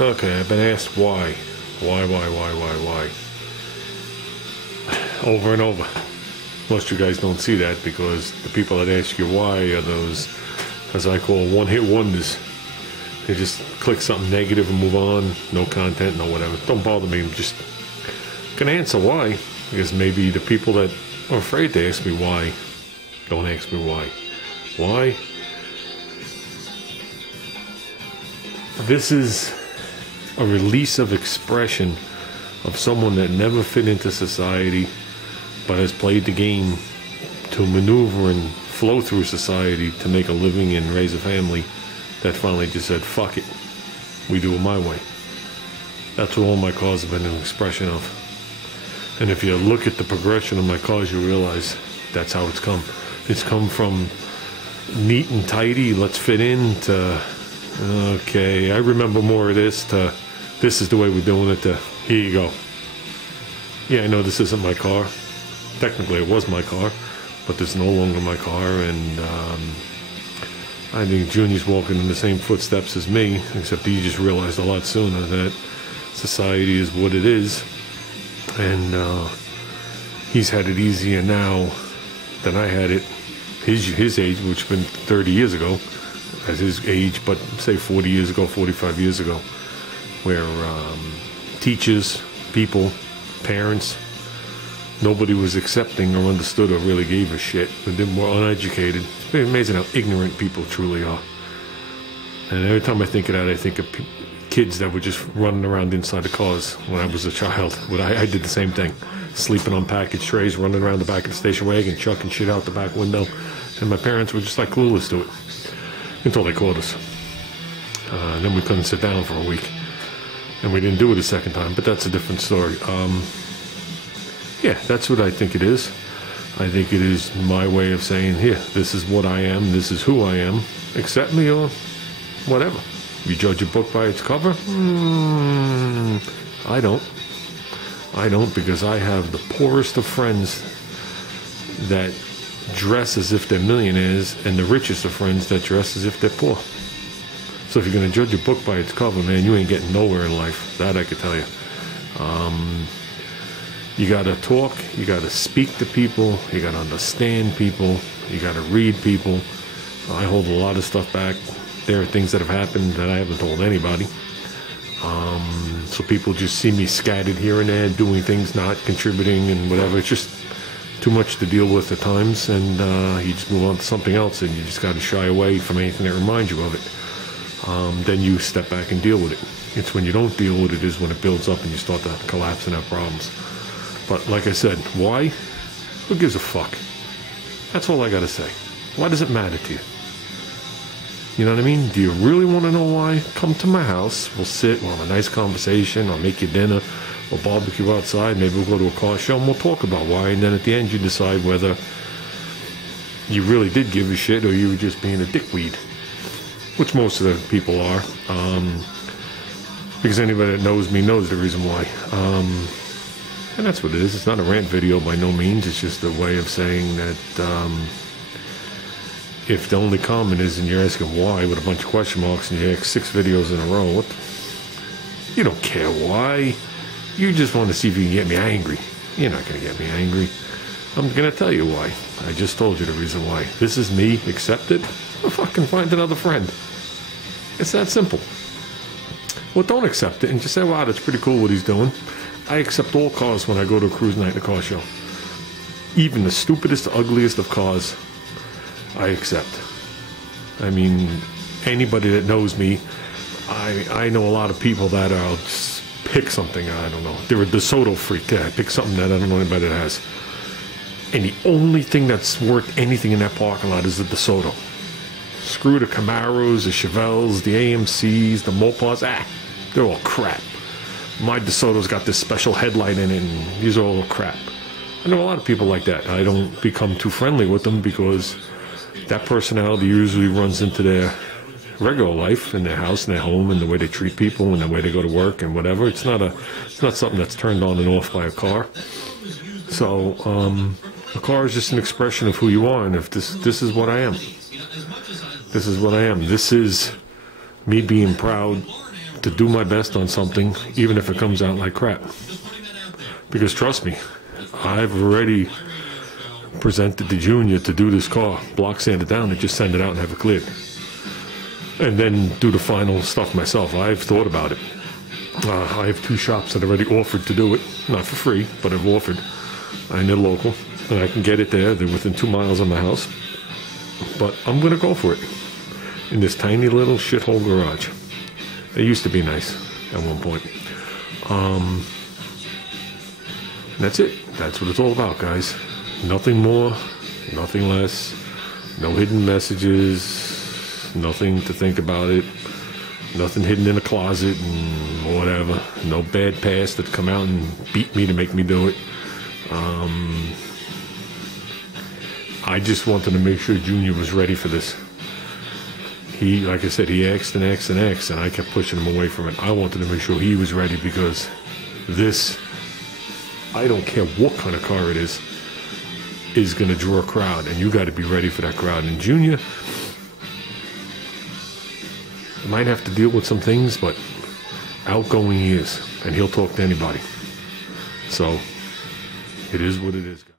Okay, I've been asked why. Why? Over and over. Most of you guys don't see that because the people that ask you why are those, as I call, one-hit wonders. They just click something negative and move on. No content, no whatever. Don't bother me. I'm just gonna answer why. Because maybe the people that are afraid to ask me why don't ask me why. Why? This is a release of expression of someone that never fit into society but has played the game to maneuver and flow through society to make a living and raise a family, that finally just said, fuck it, we do it my way. That's what all my cars have been an expression of. And if you look at the progression of my cars, you realize that's how it's come. It's come from neat and tidy, let's fit in, to okay, I remember more of this, to this is the way we're doing it, to here you go. Yeah, I know this isn't my car. Technically it was my car, but it's no longer my car, and I think Junior's walking in the same footsteps as me, except he just realized a lot sooner that society is what it is, and he's had it easier now than I had it his age, which has been 30 years ago, as his age, but say 40 years ago, 45 years ago, where teachers, people, parents, nobody was accepting or understood or really gave a shit. They were uneducated. It's amazing how ignorant people truly are. And every time I think of that, I think of kids that were just running around inside the cars when I was a child. I did the same thing. Sleeping on package trays, running around the back of the station wagon, chucking shit out the back window. And my parents were just like clueless to it. Until they caught us. And then we couldn't sit down for a week. And we didn't do it a second time, but that's a different story. Yeah, that's what I think it is. I think it is my way of saying, here, this is what I am, this is who I am. Accept me or whatever. You judge a book by its cover? I don't. I don't, because I have the poorest of friends that dress as if they're millionaires, and the richest of friends that dress as if they're poor. So if you're going to judge a book by its cover, man, you ain't getting nowhere in life. That I could tell you. You got to talk, you got to speak to people, you got to understand people, you got to read people. I hold a lot of stuff back. There are things that have happened that I haven't told anybody. So people just see me scattered here and there, doing things, not contributing and whatever. It's just too much to deal with at times, and you just move on to something else, and you just got to shy away from anything that reminds you of it. Then you step back and deal with it. It's when you don't deal with it is when it builds up and you start to collapse and have problems. But like I said, why? Who gives a fuck? That's all I gotta say. Why does it matter to you? You know what I mean? Do you really want to know why? Come to my house. We'll sit, we'll have a nice conversation. I'll make you dinner. We'll barbecue outside. Maybe we'll go to a car show and we'll talk about why. And then at the end you decide whether you really did give a shit or you were just being a dickweed. Which most of the people are. Because anybody that knows me knows the reason why. And that's what it is. It's not a rant video by no means. It's just a way of saying that if the only comment is and you're asking why with a bunch of question marks and you ask 6 videos in a row, you don't care why. You just want to see if you can get me angry. You're not going to get me angry. I'm going to tell you why. I just told you the reason why. This is me. Accept it. Or fucking find another friend. It's that simple. Well, don't accept it and just say, wow, that's pretty cool what he's doing. I accept all cars when I go to a cruise night at a car show. Even the stupidest, ugliest of cars, I accept. I mean, anybody that knows me, I know a lot of people that are just pick something, I don't know. They're a DeSoto freak. Yeah, I pick something that I don't know anybody that has. And the only thing that's worth anything in that parking lot is the DeSoto. Screw the Camaros, the Chevelles, the AMCs, the Mopars. They're all crap. My DeSoto's got this special headlight in it, and these are all crap. I know a lot of people like that. I don't become too friendly with them because that personality usually runs into their regular life in their house and their home and the way they treat people and the way they go to work and whatever. It's not something that's turned on and off by a car. So a car is just an expression of who you are, and if this is what I am. This is what I am. This is me being proud to do my best on something, even if it comes out like crap. Because trust me, I've already presented to Junior to do this car, block sand it down, and just send it out and have it cleared. And then do the final stuff myself. I've thought about it. I have 2 shops that already offered to do it. Not for free, but have offered. And they're local, and I can get it there. They're within 2 miles of my house. But I'm going to go for it. In this tiny little shithole garage. It used to be nice at one point. That's it. That's what it's all about, guys. Nothing more, nothing less. No hidden messages. Nothing to think about it. Nothing hidden in a closet and whatever. No bad past that come out and beat me to make me do it. I just wanted to make sure Junior was ready for this. He, like I said, he asked and asked and asked, and I kept pushing him away from it. I wanted to make sure he was ready because this, I don't care what kind of car it is going to draw a crowd, and you got to be ready for that crowd. And Junior might have to deal with some things, but outgoing he is, and he'll talk to anybody. So it is what it is.